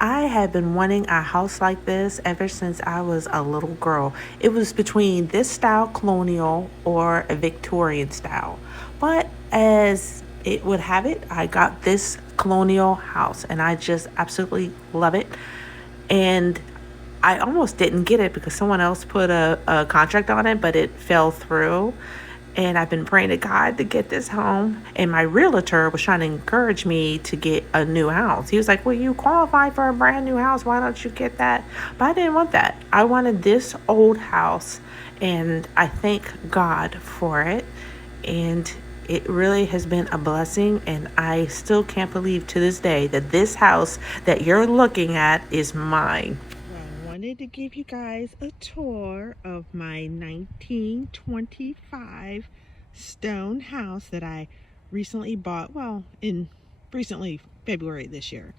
I have been wanting a house like this ever since I was a little girl. It was between this style colonial or a Victorian style. But as it would have it, I got this colonial house and I just absolutely love it. And I almost didn't get it because someone else put a contract on it, but it fell through. And I've been praying to God to get this home. And my realtor was trying to encourage me to get a new house. He was like, well, you qualify for a brand new house. Why don't you get that? But I didn't want that. I wanted this old house. And I thank God for it. And it really has been a blessing. And I still can't believe to this day that this house that you're looking at is mine. Well, I wanted to give you guys a tour of my 1925 stone house that I recently bought. Well, in recently February this year.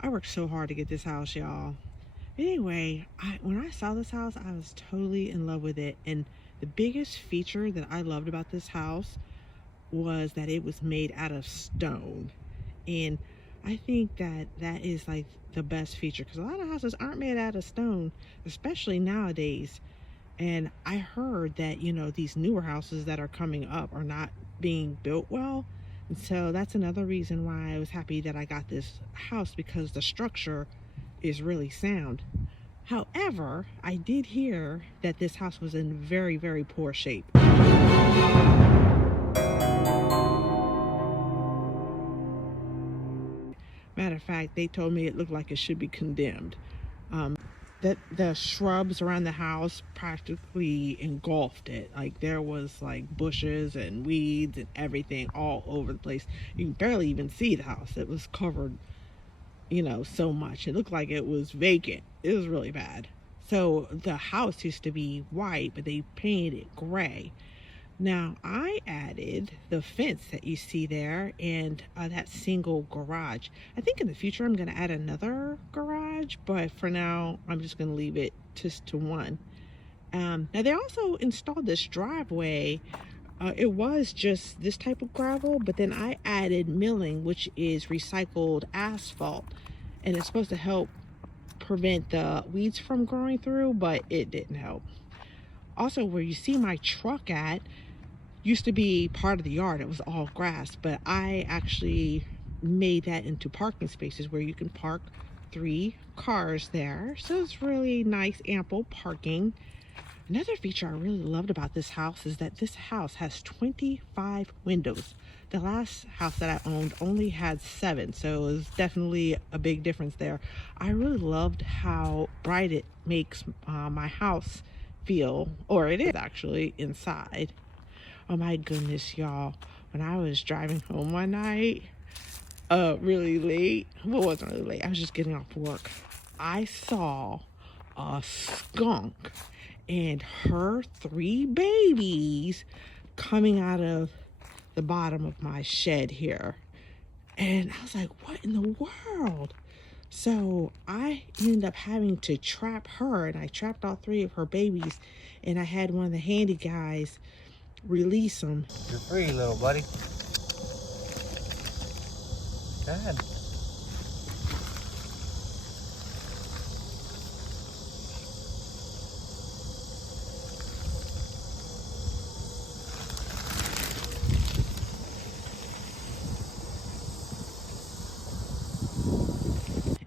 I worked so hard to get this house, y'all. Anyway, when I saw this house, I was totally in love with it. And the biggest feature that I loved about this house was that it was made out of stone. And I think that that is like the best feature, because a lot of houses aren't made out of stone, especially nowadays. And I heard that, you know, these newer houses that are coming up are not being built well. And so that's another reason why I was happy that I got this house, because the structure is really sound. However, I did hear that this house was in very, very poor shape. Matter of fact, they told me it looked like it should be condemned. That the shrubs around the house practically engulfed it. Like there was like bushes and weeds and everything all over the place. You can barely even see the house. It was covered, you know, so much. It looked like it was vacant. It was really bad. So the house used to be white, but they painted it gray. Now I added the fence that you see there and that single garage. I think in the future I'm going to add another garage, but for now I'm just going to leave it just to one. Now they also installed this driveway. It was just this type of gravel, but then I added milling, which is recycled asphalt, and it's supposed to help prevent the weeds from growing through, but it didn't help. Also, where you see my truck at used to be part of the yard. It was all grass, but I actually made that into parking spaces where you can park 3 cars there. So it's really nice, ample parking. Another feature I really loved about this house is that this house has 25 windows. The last house that I owned only had 7, so it was definitely a big difference there. I really loved how bright it makes my house feel, or it is actually, inside. Oh my goodness, y'all. When I was driving home one night, really late, well, it wasn't really late, I was just getting off work. I saw a skunk and her 3 babies coming out of the bottom of my shed here. And I was like, what in the world? So I ended up having to trap her, and I trapped all 3 of her babies, and I had one of the handy guys release them. You're free, little buddy. Go ahead.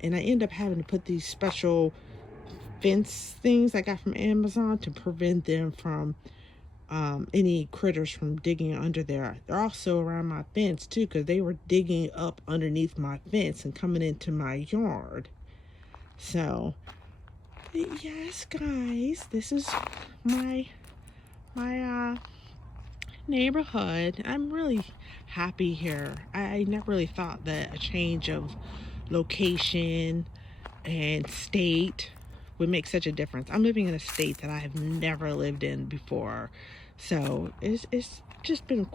And I end up having to put these special fence things I got from Amazon to prevent them from any critters from digging under there. They're also around my fence too, because they were digging up underneath my fence and coming into my yard. So yes, guys, this is my neighborhood. I'm really happy here. I never really thought that a change of location and state would make such a difference. I'm living in a state that I have never lived in before, so it's just been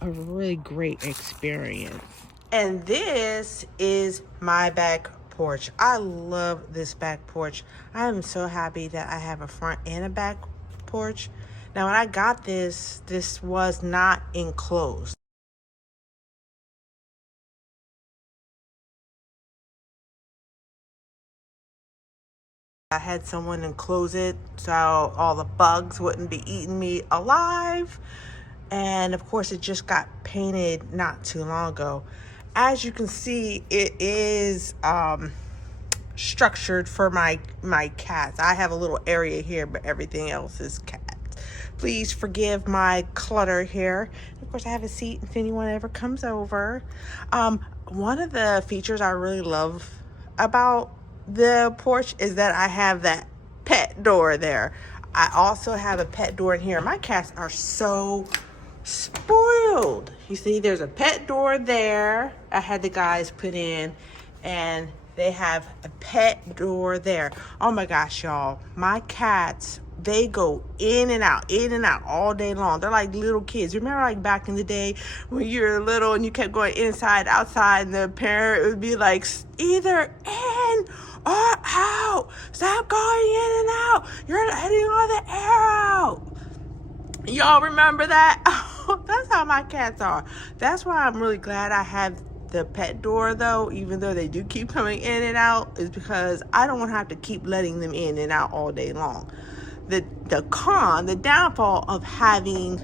a really great experience. And this is my back porch. I love this back porch. I am so happy that I have a front and a back porch. Now when I got this was not enclosed. I had someone enclose it so all the bugs wouldn't be eating me alive. And of course, it just got painted not too long ago. As you can see, it is structured for my cats. I have a little area here, but everything else is cats. Please forgive my clutter here. Of course, I have a seat if anyone ever comes over. One of the features I really love about the porch is that I have that pet door there. I also have a pet door in here. My cats are so spoiled. You see, there's a pet door there. I had the guys put in, and they have a pet door there. Oh my gosh, y'all. My cats, they go in and out all day long. They're like little kids. Remember like back in the day when you were little and you kept going inside, outside, and the parent would be like, either in or out. Stop going in and out. You're letting all the air out. Y'all remember that? That's how my cats are. That's why I'm really glad I have the pet door though, even though they do keep coming in and out, is because I don't want to have to keep letting them in and out all day long. The downfall of having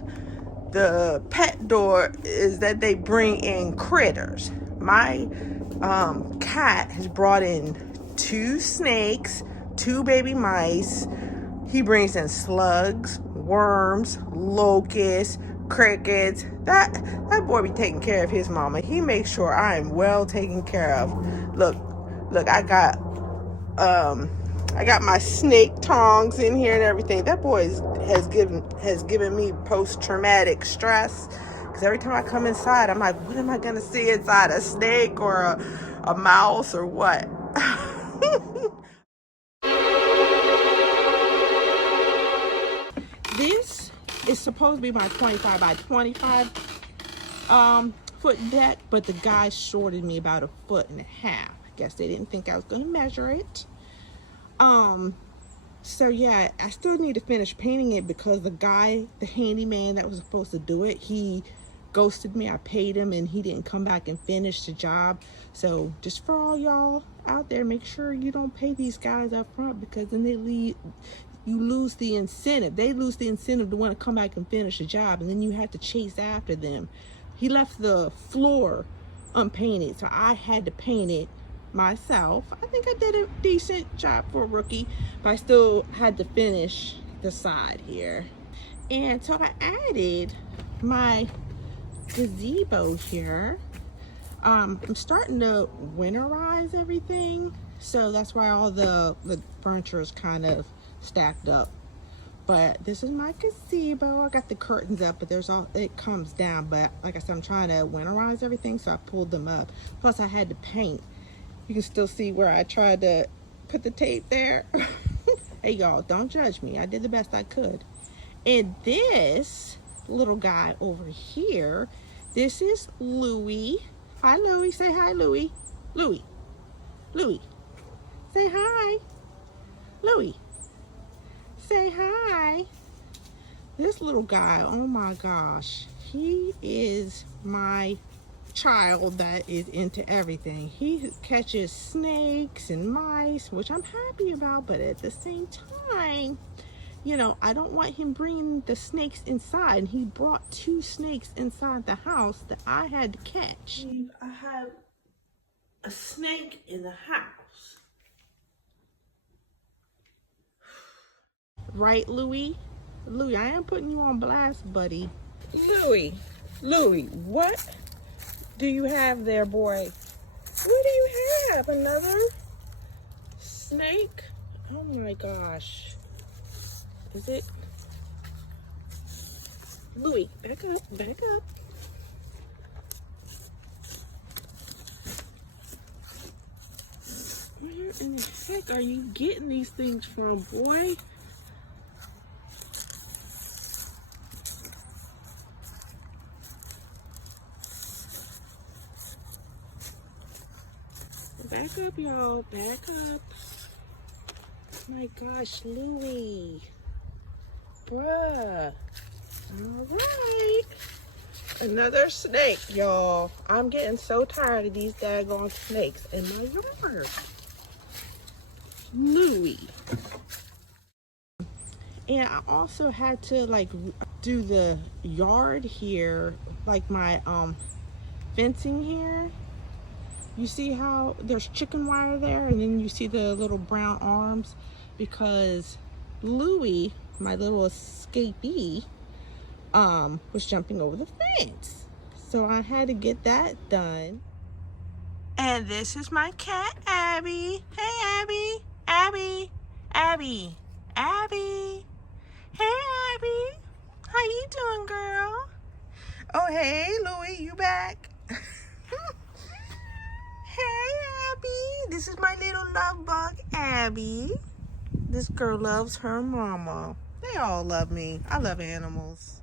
the pet door is that they bring in critters. My cat has brought in 2 snakes, 2 baby mice. He brings in slugs, worms, locusts, crickets. That boy be taking care of his mama. He makes sure I am well taken care of. Look, I got my snake tongs in here and everything. That boy has given me post-traumatic stress, because every time I come inside, I'm like, what am I gonna see inside? A snake or a mouse or what? This is supposed to be my 25 by 25 foot deck, but the guy shorted me about 1.5 foot. I guess they didn't think I was going to measure it. So yeah, I still need to finish painting it because the handyman that was supposed to do it, he ghosted me. I paid him and he didn't come back and finish the job. So just for all y'all out there, make sure you don't pay these guys up front, because then you lose the incentive. They lose the incentive to want to come back and finish the job, and then you have to chase after them. He left the floor unpainted, so I had to paint it myself. I think I did a decent job for a rookie, but I still had to finish the side here. And so I added my gazebo here. I'm starting to winterize everything, so that's why all the furniture is kind of stacked up. But this is my gazebo. I got the curtains up, but it comes down. But like I said, I'm trying to winterize everything, so I pulled them up. Plus I had to paint. You can still see where I tried to put the tape there. Hey y'all, don't judge me. I did the best I could. And this little guy over here, this is Louie. Hi Louie, say hi Louie. Louie, say hi. Louie, say hi. This little guy, oh my gosh, he is my child that is into everything. He catches snakes and mice, which I'm happy about, but at the same time, you know, I don't want him bringing the snakes inside. And he brought 2 snakes inside the house that I had to catch. I have a snake in the house. Right, Louie? Louie, I am putting you on blast, buddy. Louie, what do you have there, boy? What do you have? Another snake? Oh my gosh. Is it? Louie, back up. Where in the heck are you getting these things from, boy? Back up, y'all. Back up. My gosh, Louie. Bruh. All right. Another snake, y'all. I'm getting so tired of these daggone snakes in my yard. Louie. And I also had to like do the yard here, like my fencing here. You see how there's chicken wire there, and then you see the little brown arms, because Louie, my little escapee, was jumping over the fence. So I had to get that done. And this is my cat, Abby. Hey, Abby. Abby. Abby. Abby. Hey, Abby. How you doing, girl? Oh, hey, Louie, you back? Hey, Abby. This is my little love bug, Abby. This girl loves her mama. They all love me. I love animals.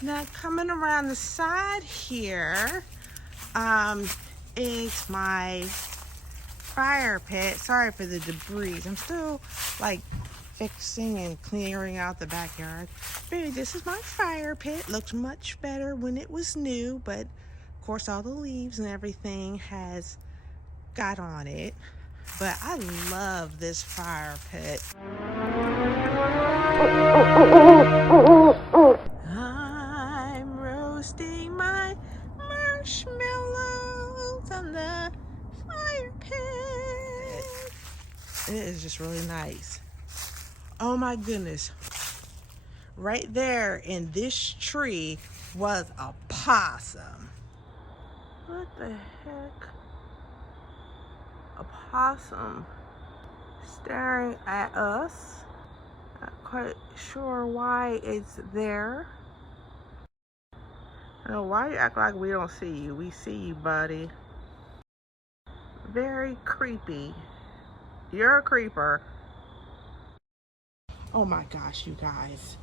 Now, coming around the side here, is my fire pit. Sorry for the debris. I'm still like fixing and clearing out the backyard. But this is my fire pit. Looked much better when it was new, but of course all the leaves and everything has got on it. But I love this fire pit. I'm roasting my marshmallows on the fire pit. It is just really nice. Oh my goodness. Right there in this tree was a possum. What the heck? A possum staring at us. Not quite sure why it's there. I don't know why you act like we don't see you. We see you, buddy. Very creepy. You're a creeper. Oh my gosh, you guys.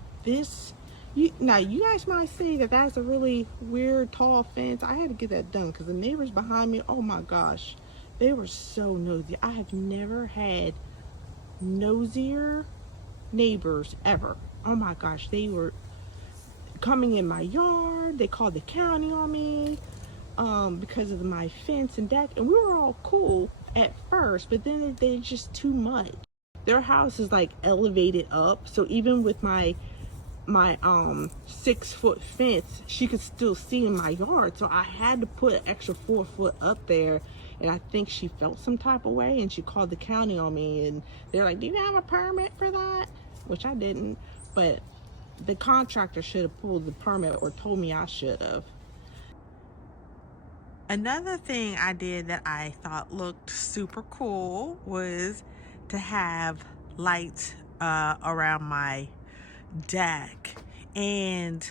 Now you guys might say that that's a really weird tall fence. I had to get that done because the neighbors behind me, oh my gosh, they were so nosy. I have never had nosier neighbors ever. Oh my gosh, they were coming in my yard. They called the county on me because of my fence and deck, and we were all cool at first, but then they're just too much. Their house is like elevated up, so even with my 6-foot fence, she could still see in my yard. So I had to put an extra 4 foot up there, and I think she felt some type of way, and she called the county on me, and they're like, do you have a permit for that? Which I didn't, but the contractor should have pulled the permit or told me I should have. Another thing I did that I thought looked super cool was to have lights around my deck and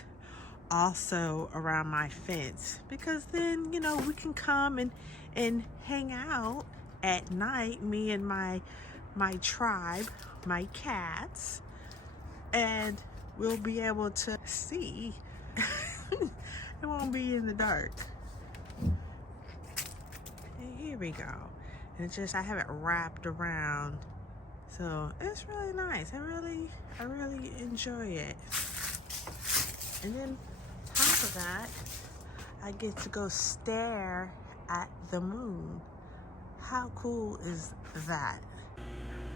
also around my fence, because then, you know, we can come and hang out at night, me and my tribe, my cats, and we'll be able to see. It won't be in the dark. And here we go. And it's just, I have it wrapped around, so it's really nice. I really enjoy it. And then top of that, I get to go stare at the moon. How cool is that?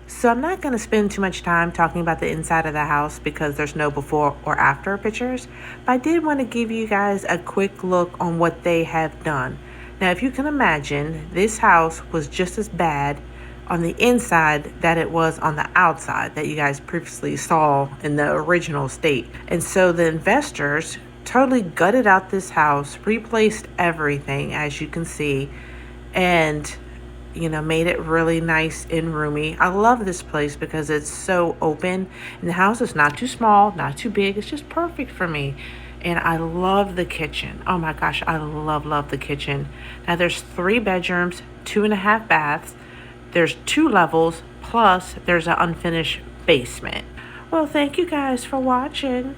So I'm not going to spend too much time talking about the inside of the house because there's no before or after pictures, but I did want to give you guys a quick look on what they have done. Now, if you can imagine, this house was just as bad on the inside that it was on the outside that you guys previously saw in the original state. And so the investors totally gutted out this house, replaced everything, as you can see, and you know, made it really nice and roomy. I love this place because it's so open, and the house is not too small, not too big. It's just perfect for me. And I love the kitchen. Oh my gosh, I love the kitchen. Now there's 3 bedrooms, 2.5 baths. There's 2 levels, plus there's an unfinished basement. Well, thank you guys for watching.